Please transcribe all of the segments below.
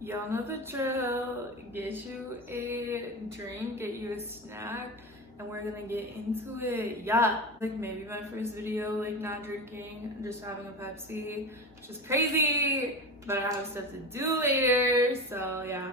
Y'all know the drill. Get you a drink, get you a snack, and we're gonna get into it. Yeah, like maybe my first video, like not drinking, just having a Pepsi, which is crazy, but I have stuff to do later, so yeah.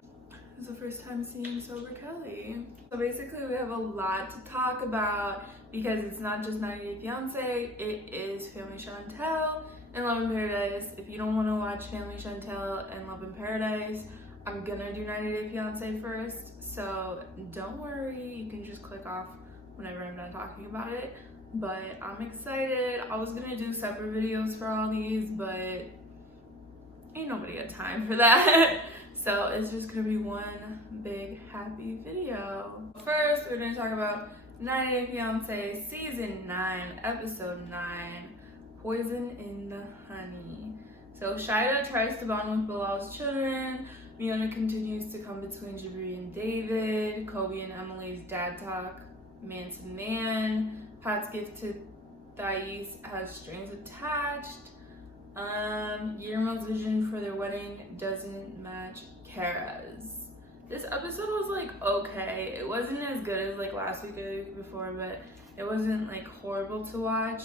It's the first time seeing sober Kelly. So basically we have a lot to talk about because it's not just 90 Day Fiance, it is Family Chantelle and Love in Paradise. If you don't want to watch Family Chantelle and Love in Paradise, I'm gonna do 90 Day Fiance first, so don't worry, you can just click off whenever I'm done talking about it. But I'm excited. I was gonna do separate videos for all these, but ain't nobody got time for that. So it's just gonna be one big happy video. First, we're gonna talk about 90 Day Fiance Season 9, Episode 9, Poison in the Honey. So Shida tries to bond with Bilal's children. Moana continues to come between Jabri and David. Kobe and Emily's dad talk man to man. Pat's gift to Thais has strings attached. Guillermo's vision for their wedding doesn't match Kara's. This episode was like okay. It wasn't as good as like last week or the week before, but it wasn't like horrible to watch.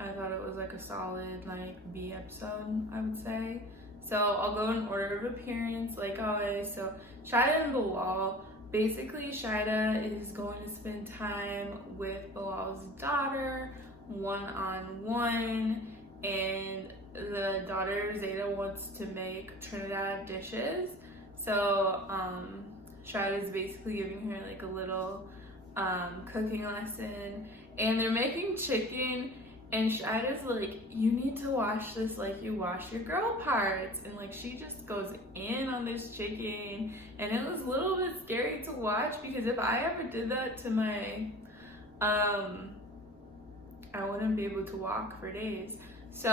I thought it was like a solid like B episode, I would say. So I'll go in order of appearance like always. So Shida and Bilal. Basically, Shida is going to spend time with Bilal's daughter one-on-one, and the daughter Zeta wants to make Trinidad dishes. So Shida is basically giving her like a little cooking lesson, and they're making chicken. And Shida's like, you need to wash this like you wash your girl parts. And like she just goes in on this chicken. And it was a little bit scary to watch because if I ever did that to my, I wouldn't be able to walk for days. So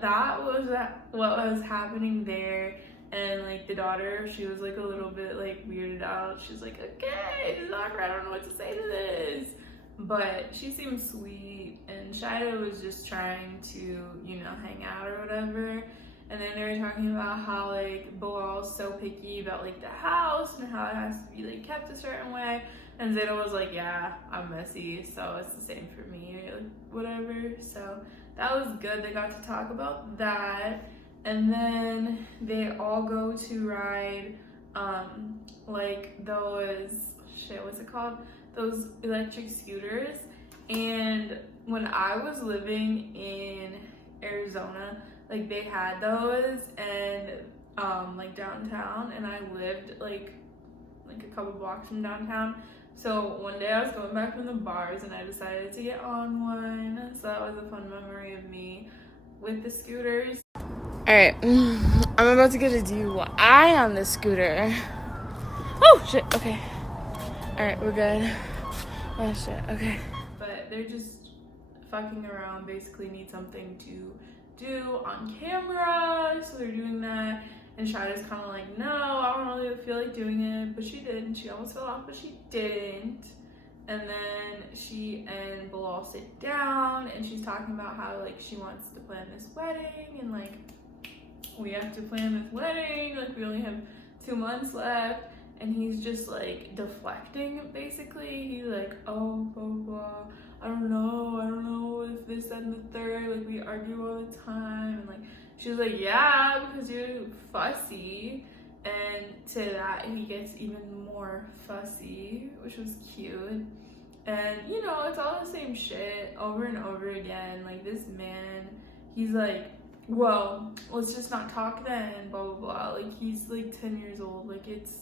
that was what was happening there. And like the daughter, she was like a little bit like weirded out. She's like, okay, this is awkward. I don't know what to say to this. But she seemed sweet, and Shida was just trying to, you know, hang out or whatever. And then they were talking about how like Bilal's so picky about like the house and how it has to be like kept a certain way. And Zeta was like, yeah, I'm messy, so it's the same for me, like, whatever. So that was good. They got to talk about that. And then they all go to ride like those, what's it called? Those electric scooters. And when I was living in Arizona, like they had those and like downtown, and I lived like a couple blocks from downtown. So one day I was going back from the bars and I decided to get on one. So that was a fun memory of me with the scooters. Alright, I'm about to get a DUI on this scooter. Oh shit, okay. Alright, we're good. Oh shit, okay. But they're just fucking around, basically need something to do on camera, so they're doing that. And Shida's kind of like, no, I don't really feel like doing it, but she did, and she almost fell off, but she didn't. And then she and Bilal sit down, and she's talking about how like she wants to plan this wedding, and like we have to plan this wedding, like we only have 2 months left. And he's just like deflecting, basically. He's like, oh, blah, blah, I don't know if this, that, and the third, like we argue all the time. And like, she was like, yeah, because you're fussy. And to that, he gets even more fussy, which was cute. And you know, it's all the same shit over and over again. Like this man, he's like, well, let's just not talk then, blah, blah, blah. Like he's like 10 years old, like it's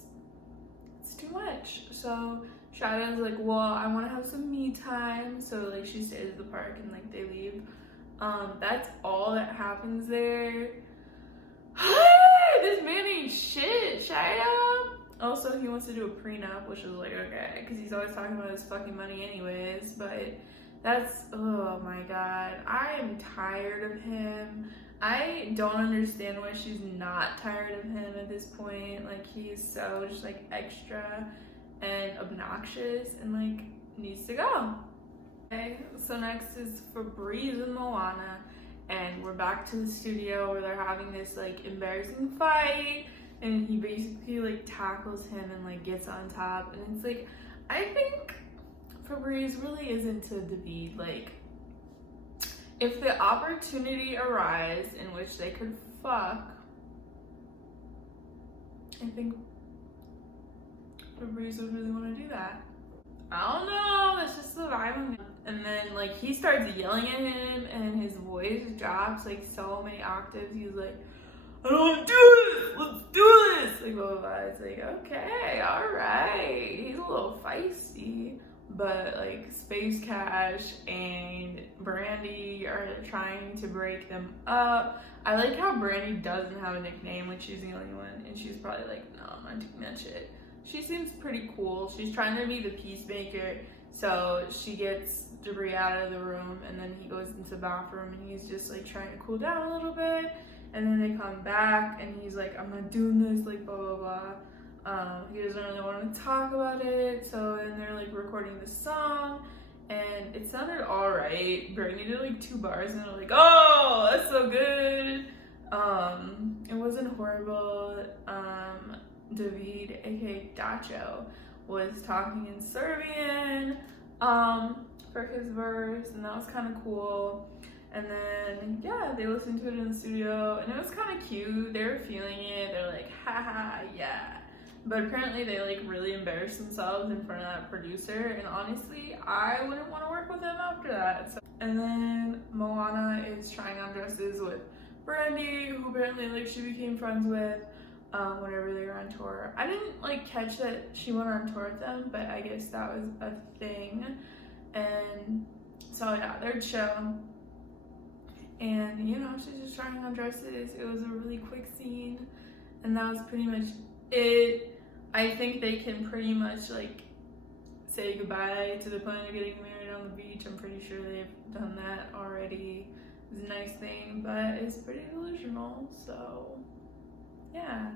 too much. So Shida's like, well, I want to have some me time. So like she stays at the park and like they leave. That's all that happens there. This man ain't shit, Shida. Also, he wants to do a prenup, which is like, okay, because he's always talking about his fucking money anyways. But that's, oh my god, I am tired of him. I don't understand why she's not tired of him at this point. Like he's so just like extra and obnoxious and like needs to go. Okay, so next is Febreze and Moana, and we're back to the studio where they're having this like embarrassing fight. and he basically like tackles him and like gets on top, and it's like, I think Febreze really isn't to David. Like, if the opportunity arose in which they could fuck, I think Febreze would really want to do that. I don't know, that's just the vibe. And then like he starts yelling at him and his voice drops like so many octaves. He's like, I don't want to do this, let's do this, like blah blah blah. It's like, okay, all right, he's a little feisty. But like Space Cash and Brandy are trying to break them up. I like how Brandy doesn't have a nickname, like she's the only one, and she's probably like, no, I'm not taking that shit. She seems pretty cool. She's trying to be the peacemaker, so she gets Debris out of the room, and then he goes into the bathroom, and he's just like trying to cool down a little bit, and then they come back, and he's like, I'm not doing this, like blah blah blah. He doesn't really want to talk about it, so then they're like recording the song, and it sounded alright. Brandy did like 2 bars, and they're like, oh, that's so good. It wasn't horrible. David, aka Dacho, was talking in Serbian for his verse, and that was kind of cool. And then yeah, they listened to it in the studio, and it was kind of cute. They were feeling it. They're like, haha, yeah. But apparently they like really embarrassed themselves in front of that producer, and honestly, I wouldn't want to work with them after that. So, and then Moana is trying on dresses with Brandy, who apparently like she became friends with whenever they were on tour. I didn't like catch that she went on tour with them, but I guess that was a thing. And so yeah, they're chill. And you know, she's just trying on dresses. It was a really quick scene, and that was pretty much it. I think they can pretty much like say goodbye to the point of getting married on the beach. I'm pretty sure they've done that already. It's a nice thing, but it's pretty delusional, so yeah.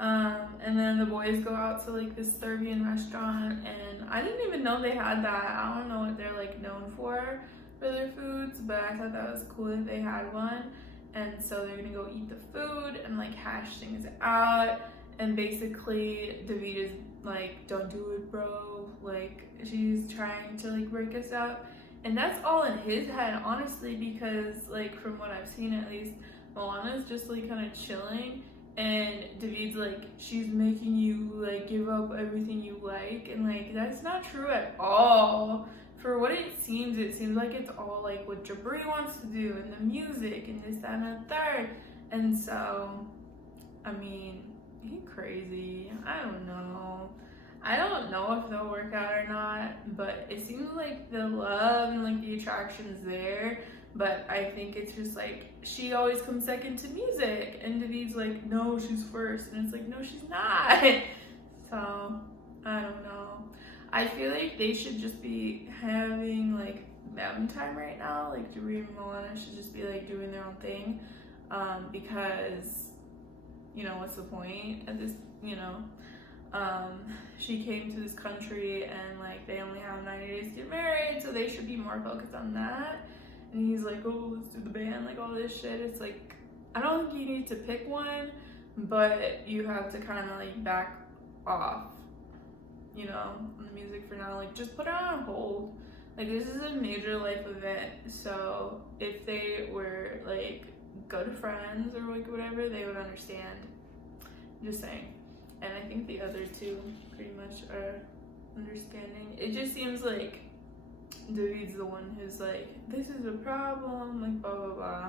And then the boys go out to like this Serbian restaurant, and I didn't even know they had that. I don't know what they're like known for their foods, but I thought that was cool that they had one. And so they're gonna go eat the food and like hash things out. And basically David is like, don't do it, bro. Like, she's trying to like break us up, and that's all in his head, honestly, because like from what I've seen at least, Moana's just like kind of chilling, and David's like, she's making you like give up everything you like, and like that's not true at all. For what it seems like it's all like what Jabri wants to do, and the music and this, that, and the third. And so, I mean, he crazy. I don't know if they'll work out or not, but it seems like the love and like the attraction's there. But I think it's just like she always comes second to music, and David's like, no, she's first, and it's like, no, she's not. So I don't know. I feel like they should just be having like mountain time right now. Like Jabri and Moana should just be like doing their own thing, because you know, what's the point at this, you know. She came to this country, and like they only have 90 days to get married, so they should be more focused on that. And he's like, oh, let's do the band, like all this shit. It's like, I don't think you need to pick one, but you have to kind of like back off, you know, on the music for now. Like, just put it on hold. Like, this is a major life event, so if they were like go to friends or like whatever, they would understand. Just saying. And I think the other two pretty much are understanding. It just seems like David's the one who's like, this is a problem, like blah blah blah.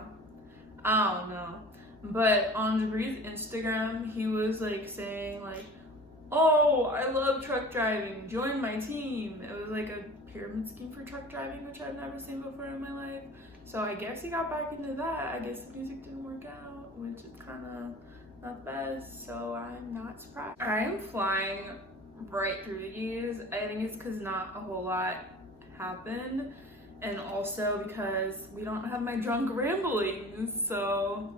I don't know. But on Jabri's Instagram, he was like saying like, oh, I love truck driving, join my team. It was like a pyramid scheme for truck driving, which I've never seen before in my life. So I guess he got back into that. I guess the music didn't work out, which is kind of not the best, so I'm not surprised. I am flying right through these. I think it's because not a whole lot happened, and also because we don't have my drunk ramblings, so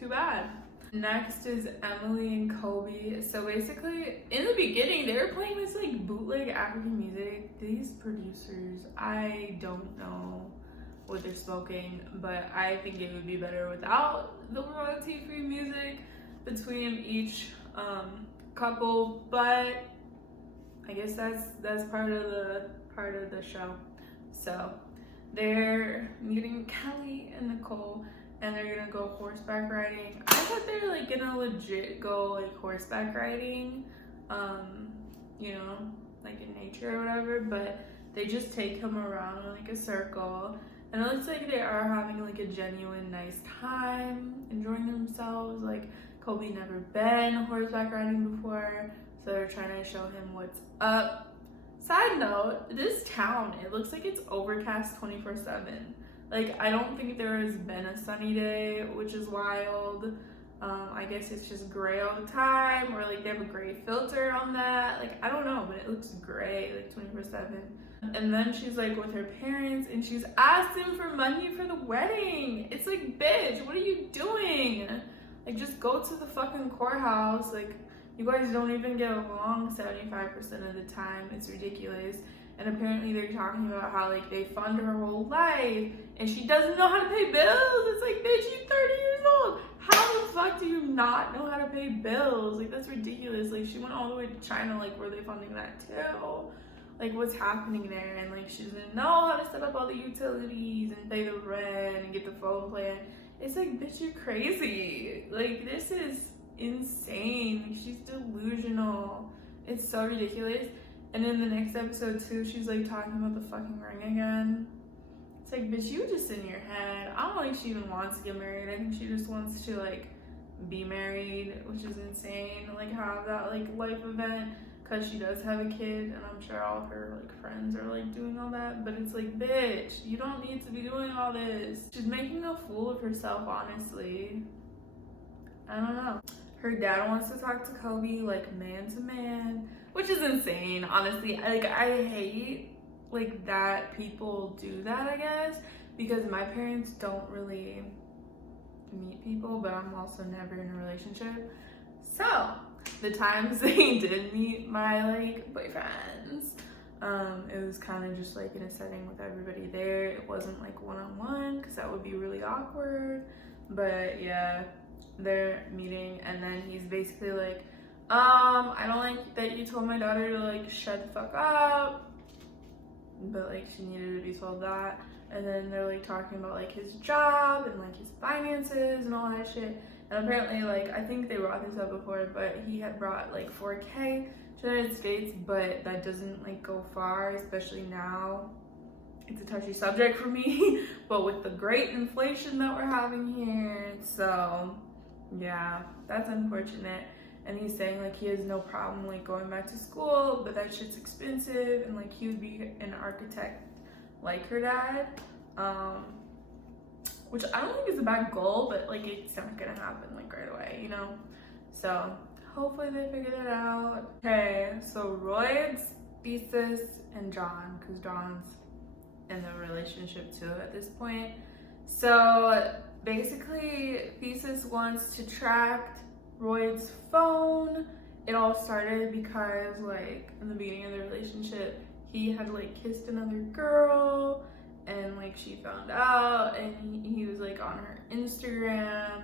too bad. Next is Emily and Kobe. So basically, in the beginning, they were playing this like bootleg African music. These producers, I don't know what they're smoking, but I think it would be better without the royalty-free music. between each couple, but I guess that's part of the show. So they're meeting Kelly and Nicole, and they're gonna go horseback riding. I thought they were like gonna legit go like horseback riding, you know, like in nature or whatever, but they just take him around in like a circle, and it looks like they are having like a genuine nice time, enjoying themselves. Like Kobe never been horseback riding before, so they're trying to show him what's up. Side note, this town, it looks like it's overcast 24/7. Like, I don't think there has been a sunny day, which is wild. I guess it's just gray all the time, or like they have a gray filter on that. Like, I don't know, but it looks gray like 24/7. And then she's like with her parents, and she's asking for money for the wedding. It's like, bitch, what are you doing? Like, just go to the fucking courthouse. Like, you guys don't even get along 75% of the time. It's ridiculous. And apparently they're talking about how like they fund her whole life and she doesn't know how to pay bills. It's like, bitch, you're 30 years old. How the fuck do you not know how to pay bills? Like, that's ridiculous. Like, she went all the way to China. Like, were they funding that too? Like, what's happening there? And like, she doesn't know how to set up all the utilities and pay the rent and get the phone plan. It's like, bitch, you're crazy. Like, this is insane. She's delusional. It's so ridiculous. And in the next episode too, she's like talking about the fucking ring again. It's like, bitch, you just in your head. I don't think she even wants to get married. I think she just wants to like be married, which is insane. Like, have that like life event, because she does have a kid, and I'm sure all her like friends are like doing all that. But it's like, bitch, you don't need to be doing all this. She's making a fool of herself, honestly. I don't know. Her dad wants to talk to Kobe like man to man, which is insane, honestly. Like, I hate like that people do that, I guess, because my parents don't really meet people, but I'm also never in a relationship. So the times they did meet my like boyfriends, it was kind of just like in a setting with everybody there. It wasn't like one-on-one, because that would be really awkward. But yeah, they're meeting, and then he's basically like, I don't like that you told my daughter to like shut the fuck up, but like she needed to be told that. And then they're like talking about like his job and like his finances and all that shit. And apparently, like, I think they brought this up before, but he had brought like 4K to the United States, but that doesn't like go far, especially now. It's a touchy subject for me, but with the great inflation that we're having here, so yeah, that's unfortunate. And he's saying like he has no problem like going back to school, but that shit's expensive, and like he would be an architect like her dad, which I don't think is a bad goal, but like it's not gonna happen like right away, you know? So hopefully they figure that out. Okay, so Roy's, Thesis, and John, because John's in a relationship too at this point. So basically, Thesis wants to track Roy's phone. It all started because like in the beginning of the relationship, he had like kissed another girl, and like she found out, and he was like on her Instagram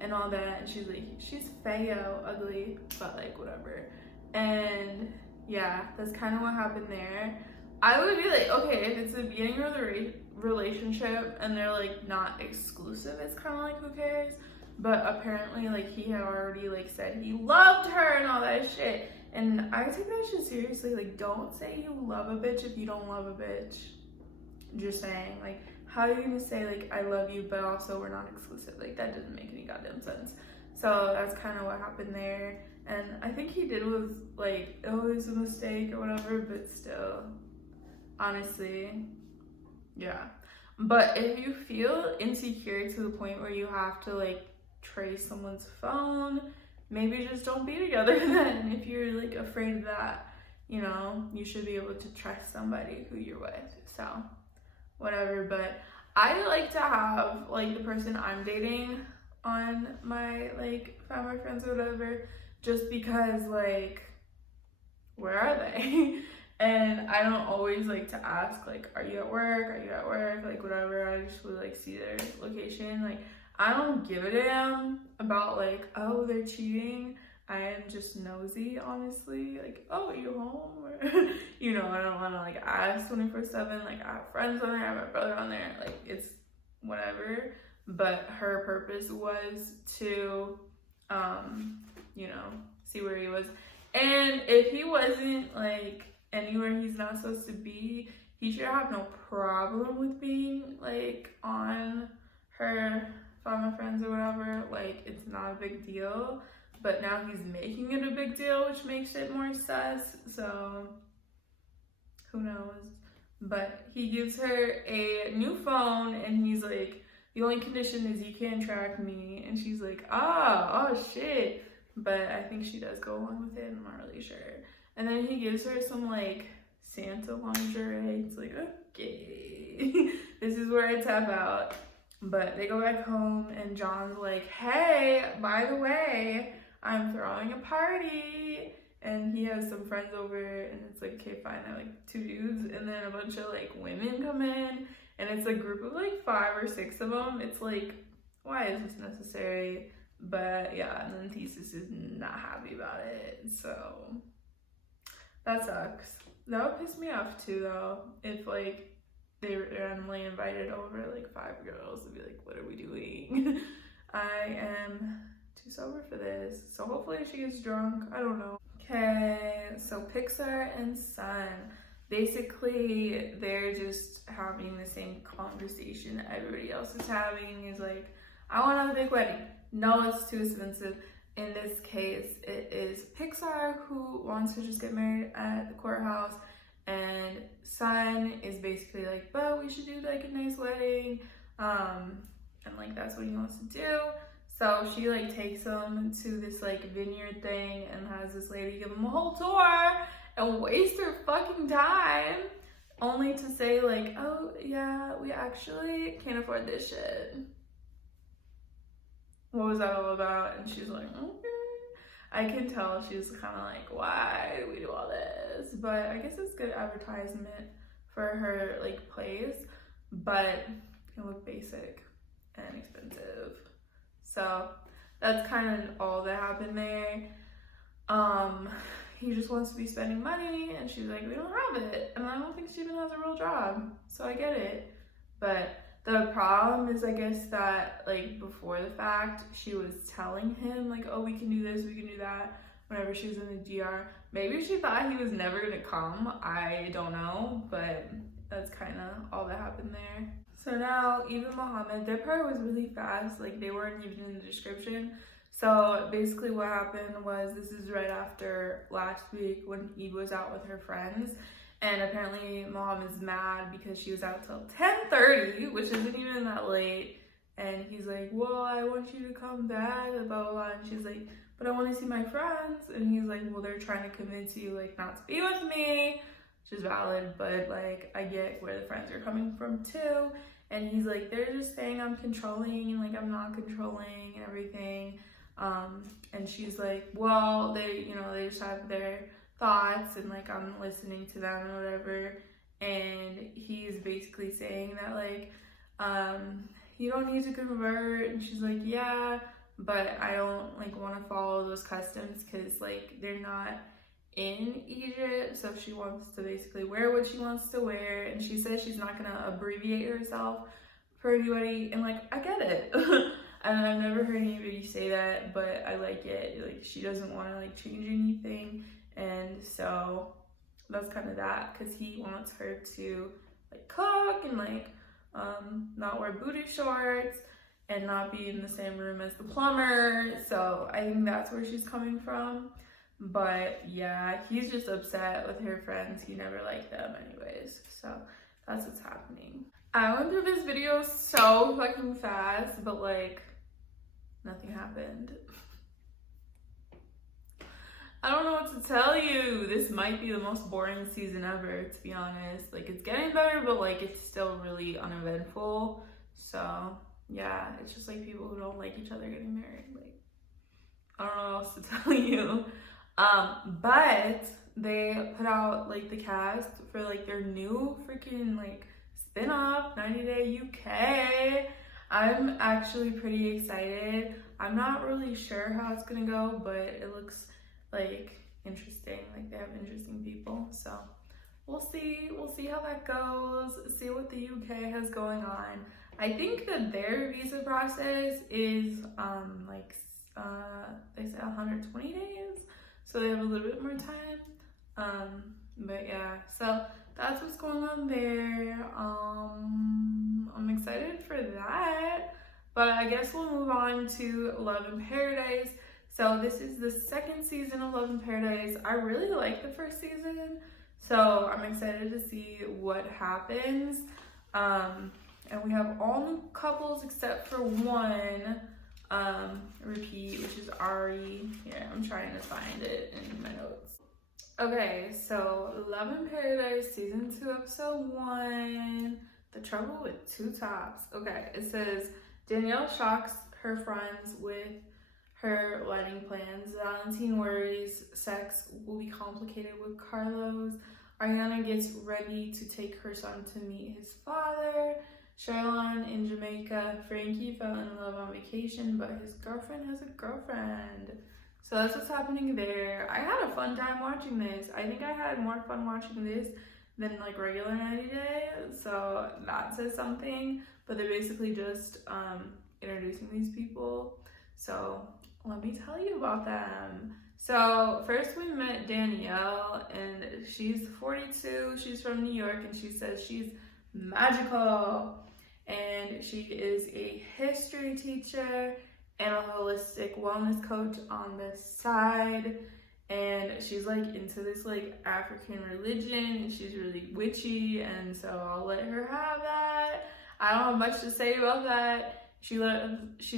and all that, and she's like, she's feo, ugly, but like whatever. And yeah, that's kind of what happened there. I would be like, okay, if it's the beginning of the relationship and they're like not exclusive, it's kind of like, who cares? But apparently like he had already like said he loved her and all that shit, and I take that shit seriously. Like, don't say you love a bitch if you don't love a bitch. Just saying, like, how are you gonna say like I love you but also we're not exclusive? Like, that doesn't make any goddamn sense. So that's kind of what happened there, and I think he did was like, it was a mistake or whatever, but still, honestly, yeah. But if you feel insecure to the point where you have to like trace someone's phone, maybe just don't be together then. If you're like afraid of that, you know, you should be able to trust somebody who you're with. So whatever. But I like to have like the person I'm dating on my like family, friends, or whatever, just because like, where are they? And I don't always like to ask like, are you at work, like whatever. I just would like see their location. Like, I don't give a damn about like, oh, they're cheating. I am just nosy, honestly. Like, oh, are you home? Or, you know, I don't want to like ask 24/7. Like, I have friends on there, I have my brother on there. Like, it's whatever. But her purpose was to, you know, see where he was. And if he wasn't like anywhere he's not supposed to be, he should have no problem with being like on her Find My Friends or whatever. Like, it's not a big deal. But now he's making it a big deal, which makes it more sus. So who knows? But he gives her a new phone and he's like, the only condition is you can't track me. And she's like, oh shit. But I think she does go along with it. I'm not really sure. And then he gives her some like Santa lingerie. It's like, okay, this is where I tap out. But they go back home and John's like, hey, by the way, I'm throwing a party. And he has some friends over and it's like, okay, fine. I have like 2 dudes and then a bunch of like women come in and it's a group of like 5 or 6 of them. It's like, why is this necessary? But yeah, and then Thesis is not happy about it. So that sucks. That would piss me off too though. If like they randomly invited over like 5 girls and be like, what are we doing? I am too sober for this. So hopefully she gets drunk. I don't know. Okay, so Pixar and Son. Basically, they're just having the same conversation everybody else is having. Is like, I want a big wedding. No, it's too expensive. In this case, it is Pixar who wants to just get married at the courthouse. And Son is basically like, but we should do like a nice wedding. And like that's what he wants to do. So she like takes him to this like vineyard thing and has this lady give him a whole tour and waste her fucking time only to say like, oh yeah, we actually can't afford this shit. What was that all about? And she's like, okay. I can tell she's kind of like, why do we do all this? But I guess it's good advertisement for her like place, but it looked basic and expensive. So that's kind of all that happened there. He just wants to be spending money and she's like, we don't have it. And I don't think she even has a real job. So I get it. But the problem is, I guess, that like before the fact, she was telling him like, oh, we can do this, we can do that, whenever she was in the DR. Maybe she thought he was never gonna come. I don't know, but that's kind of all that happened there. So now, Eve and Mohammed, their part was really fast. Like, they weren't even in the description. So basically what happened was, this is right after last week when Eve was out with her friends. And apparently Mohammed's mad because she was out till 10:30, which isn't even that late. And he's like, well, I want you to come back, blah, blah, blah. And she's like, but I want to see my friends. And he's like, well, they're trying to convince you, like, not to be with me, which is valid. But, like, I get where the friends are coming from, too. And he's like, they're just saying I'm controlling and, like, I'm not controlling and everything. And she's like, well, they, you know, they just have their thoughts and, like, I'm listening to them or whatever. And he's basically saying that, like, you don't need to convert. And she's like, yeah, but I don't, like, want to follow those customs because, like, they're not in Egypt. So she wants to basically wear what she wants to wear. And she says she's not going to abbreviate herself for anybody. And, like, I get it. And I've never heard anybody say that, but I like it. Like, she doesn't want to, like, change anything. And so that's kind of that, because he wants her to, like, cook and, like, not wear booty shorts and not be in the same room as the plumber. So I think that's where she's coming from. But yeah, he's just upset with her friends. He never liked them anyways. So that's what's happening. I went through this video so fucking fast, but, like, nothing happened. I don't know what to tell you. This might be the most boring season ever, to be honest. Like, it's getting better, but, like, it's still really uneventful. So yeah, it's just like people who don't like each other getting married. Like, I don't know what else to tell you. But they put out, like, the cast for, like, their new freaking, like, spin-off, 90 Day UK. I'm actually pretty excited. I'm not really sure how it's gonna go, but it looks like interesting. Like they have interesting people, so we'll see. We'll see how that goes. See what the UK has going on. I think that their visa process is they said 120 days, so they have a little bit more time. But yeah, so that's what's going on there. I'm excited for that. But I guess we'll move on to Love in Paradise. So this is the second season of Love in Paradise. I really like the first season, so I'm excited to see what happens. And we have all new couples except for one repeat, which is Ari. Here, I'm trying to find it in my notes. Okay, so Love in Paradise season 2 episode 1, The Trouble with Two Tops. Okay, it says Danielle shocks her friends with her wedding plans. Valentine worries sex will be complicated with Carlos. Ariana gets ready to take her son to meet his father. Charlene in Jamaica. Frankie fell in love on vacation, but his girlfriend has a girlfriend. So that's what's happening there. I had a fun time watching this. I think I had more fun watching this than like regular 90 Day. So that says something. But they're basically just introducing these people. So let me tell you about them. So first we met Danielle, and she's 42. She's from New York, and she says she's magical. And she is a history teacher and a holistic wellness coach on the side. And she's like into this like African religion, and she's really witchy, and so I'll let her have that. I don't have much to say about that. She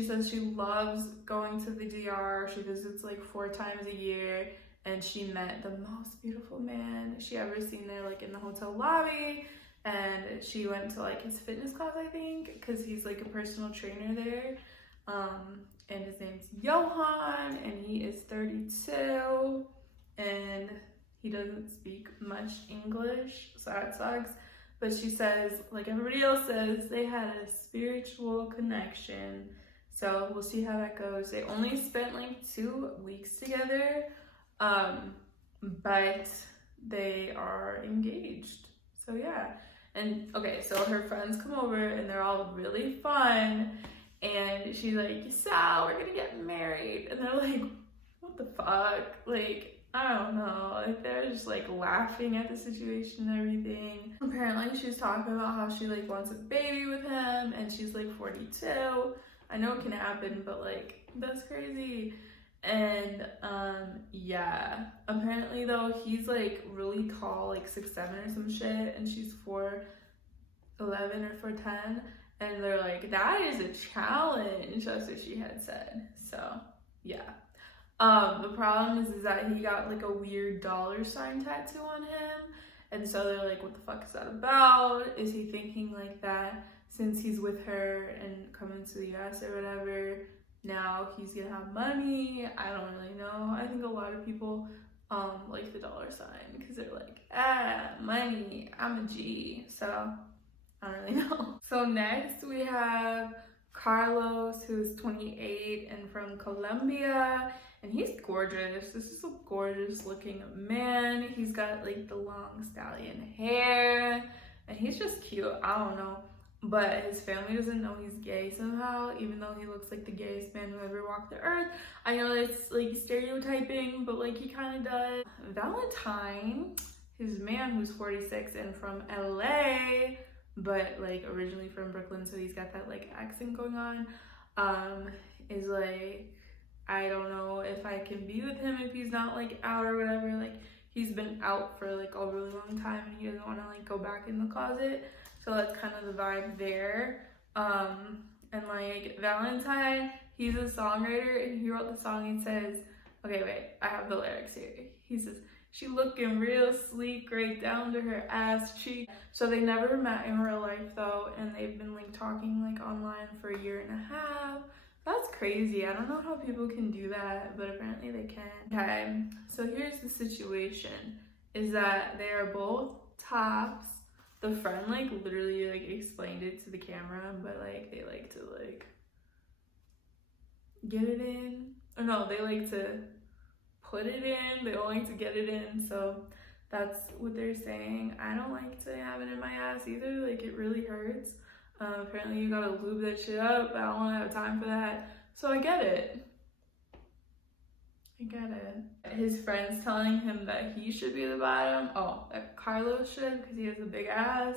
says she loves going to the DR. She visits like 4 times a year, and she met the most beautiful man she ever seen there, like in the hotel lobby. And she went to like his fitness class, I think, because he's like a personal trainer there. And his name's Johan, and he is 32, and he doesn't speak much English, so that sucks. But she says, like everybody else says, they had a spiritual connection. So we'll see how that goes. They only spent like 2 weeks together, but they are engaged. So yeah. And okay, so her friends come over, and they're all really fun. And she's like, so we're gonna get married. And they're like, what the fuck? Like, I don't know. Like, they're just like laughing at the situation and everything. Apparently she's talking about how she like wants a baby with him, and she's like 42. I know it can happen, but like, that's crazy. And yeah, apparently though, he's like really tall, like 6'7" or some shit, and she's 4'11" or 4'10". And they're like, that is a challenge. That's what she had said. So, yeah. The problem is that he got like a weird $sign tattoo on him. And so they're like, what the fuck is that about? Is he thinking like that since he's with her and coming to the US or whatever, now he's gonna have money? I don't really know. I think a lot of people like the $sign because they're like, money, I'm a G. So I don't really know. So next we have Carlos, who's 28 and from Colombia, and he's gorgeous. This is a gorgeous looking man. He's got like the long stallion hair, and he's just cute. I don't know, but his family doesn't know he's gay somehow, even though he looks like the gayest man who ever walked the earth. I know it's like stereotyping, but like he kind of does. Valentine, his man, who's 46 and from LA, but like originally from Brooklyn, so he's got that like accent going on, is like, I don't know if I can be with him if he's not like out or whatever. Like, he's been out for like a really long time, and he doesn't want to like go back in the closet. So that's kind of the vibe there. And like Valentine, he's a songwriter, and he wrote the song. He says, okay, wait, I have the lyrics here. He says, she looking real sleek right down to her ass cheek. So they never met in real life though, and they've been like talking like online for a year and a half. That's crazy. I don't know how people can do that, but apparently they can. Okay, so here's the situation, is that they are both tops the friend like literally like explained it to the camera, but like they like to like get it in, or no, they like to put it in, they don't like to get it in. So that's what they're saying. I don't like to have it in my ass either, like it really hurts. Apparently you gotta lube that shit up, but I don't want to have time for that, so I get it. His friend's telling him that he should be the bottom. Oh, that Carlos should, because he has a big ass.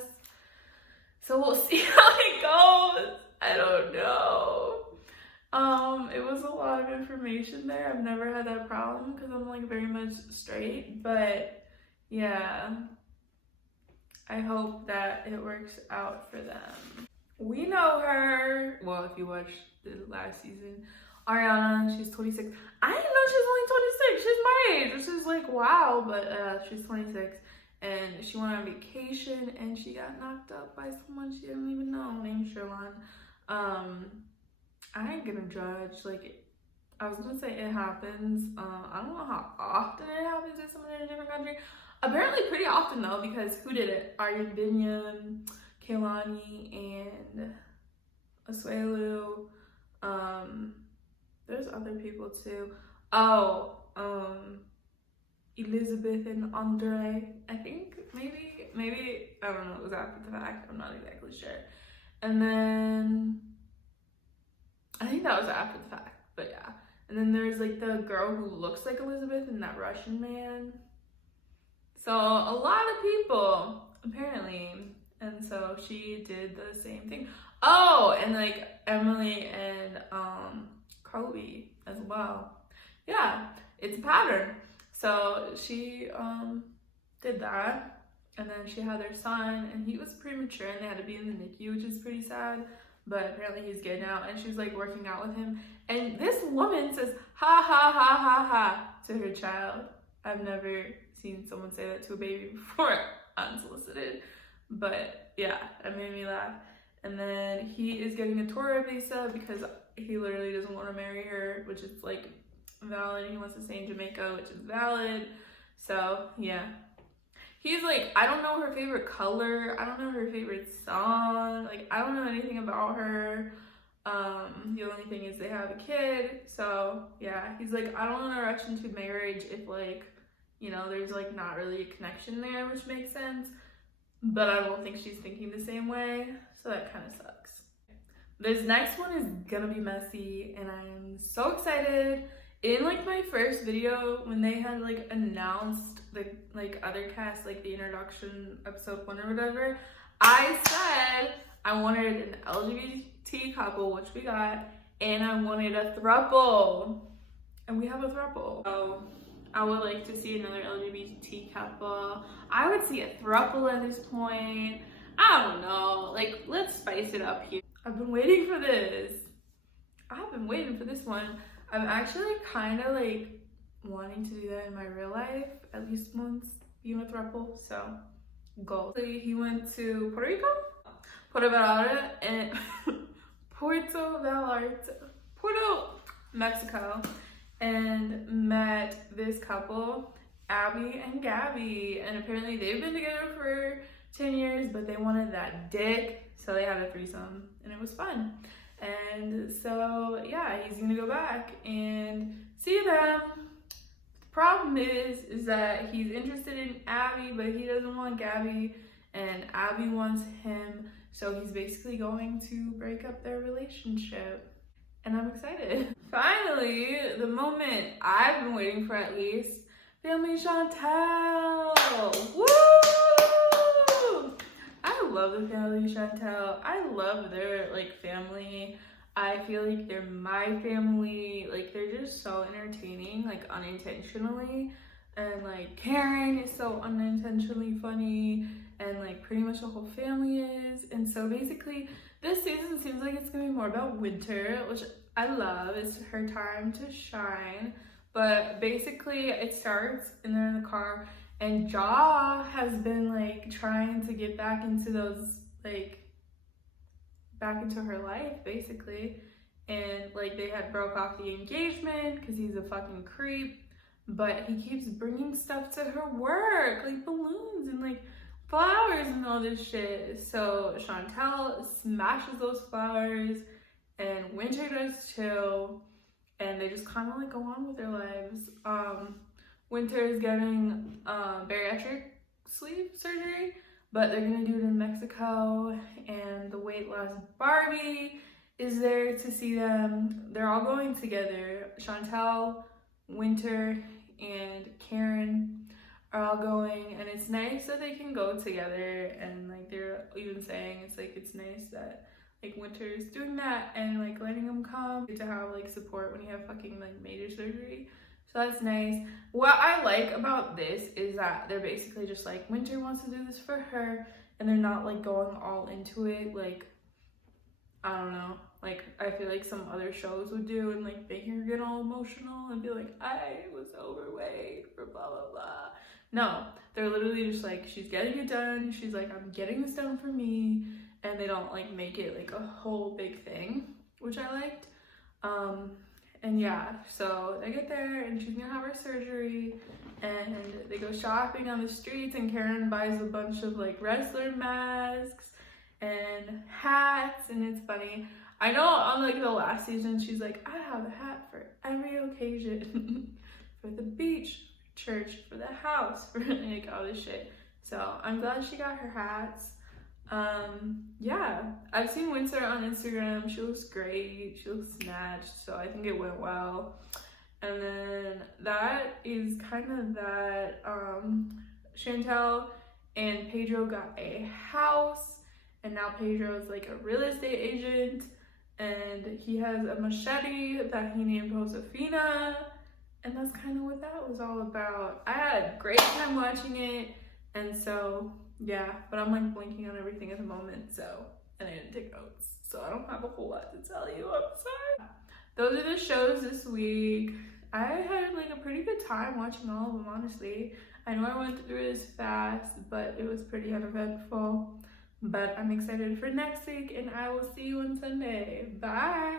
So we'll see how it goes. I don't know. It was a lot of information there. I've never had that problem because I'm like very much straight, but yeah, I hope that it works out for them. We know her, well, if you watched the last season, Ariana, she's 26. I didn't know she was only 26. She's my age, which is like wow, but she's 26 and she went on vacation and she got knocked up by someone she didn't even know named Sherlon. I ain't gonna judge, like I was gonna say it happens. I don't know how often it happens to someone in a different country. Apparently pretty often though, because who did it? Ariana, Kaylani, and Asuelu. There's other people too. Oh, Elizabeth and Andre. I think maybe I don't know, it was after the fact. I'm not exactly sure. And then I think that was after the fact, but yeah. And then there's like the girl who looks like Elizabeth and that Russian man. So a lot of people apparently, and so she did the same thing. Oh, and like Emily and Kobe as well. Yeah, it's a pattern. So she did that, and then she had their son, and he was premature, and they had to be in the NICU, which is pretty sad. But apparently he's getting out, and she's like working out with him. And this woman says ha ha ha ha ha to her child. I've never seen someone say that to a baby before, unsolicited. But yeah, that made me laugh. And then he is getting a tourist visa because he literally doesn't want to marry her, which is like valid. He wants to stay in Jamaica, which is valid. So yeah, he's like, I don't know her favorite color, I don't know her favorite song, like I don't know anything about her. The only thing is they have a kid. So yeah, he's like, I don't want to rush into marriage if like, you know, there's like not really a connection there, which makes sense. But I don't think she's thinking the same way, so that kind of sucks. This next one is gonna be messy, and I'm so excited. In like my first video, when they had like announced the like other cast, like the introduction episode 1 or whatever, I said I wanted an LGBT couple, which we got, and I wanted a throuple, and we have a throuple. So I would like to see another LGBT couple. I would see a throuple at this point. I don't know, like let's spice it up here. I've been waiting for this. I've been waiting for this one. I'm actually kind of like wanting to do that in my real life, at least once, being a throuple, so goal. So he went to Puerto Rico? Puerto Vallarta and Puerto Mexico, and met this couple, Abby and Gabby, and apparently they've been together for 10 years, but they wanted that dick, so they had a threesome, and it was fun. And so yeah, he's gonna go back and see them. The problem is that he's interested in Abby, but he doesn't want Gabby, and Abby wants him, so he's basically going to break up their relationship. And I'm excited. Finally, the moment I've been waiting for at least, family Chantelle. Woo! I love the family Chantelle. I love their like family. I feel like they're my family. Like they're just so entertaining, like unintentionally. And like Karen is so unintentionally funny, and like pretty much the whole family is. And so basically this season seems like it's gonna be more about winter, which I love. It's her time to shine. But basically it starts and they're in the car, and Ja has been like trying to get back into those, like back into her life basically. And like they had broke off the engagement because he's a fucking creep, but he keeps bringing stuff to her work, like balloons and like flowers and all this shit. So Chantelle smashes those flowers, and Winter does too, and they just kind of like go on with their lives. Winter is getting bariatric sleeve surgery, but they're gonna do it in Mexico, and the Weight Loss Barbie is there to see them. They're all going together. Chantelle, Winter, and Karen are all going, and it's nice that they can go together. And like they're even saying it's like it's nice that like Winter is doing that and like letting them come to have like support when you have fucking like major surgery. So that's nice. What I like about this is that they're basically just like, Winter wants to do this for her, and they're not like going all into it like, I don't know, like I feel like some other shows would do, and like make her get all emotional and be like, I was overweight for blah blah blah. No, they're literally just like, she's getting it done. She's like, I'm getting this done for me, and they don't like make it like a whole big thing, which I liked. And yeah, so they get there and she's gonna have her surgery, and they go shopping on the streets, and Karen buys a bunch of like wrestler masks and hats, and it's funny. I know on like the last season she's like, I have a hat for every occasion for the beach, for church, for the house, for like all this shit. So I'm glad she got her hats. Yeah, I've seen Winter on Instagram. She looks great. She looks snatched, so I think it went well. And then that is kind of that. Chantelle and Pedro got a house, and now Pedro is like a real estate agent, and he has a machete that he named Josefina, and that's kind of what that was all about. I had a great time watching it, and so yeah, but I'm like blinking on everything at the moment, so, and I didn't take notes, so I don't have a whole lot to tell you. I'm sorry. Those are the shows this week. I had like a pretty good time watching all of them, honestly. I know I went through this fast, but it was pretty uneventful. But I'm excited for next week, and I will see you on Sunday. Bye.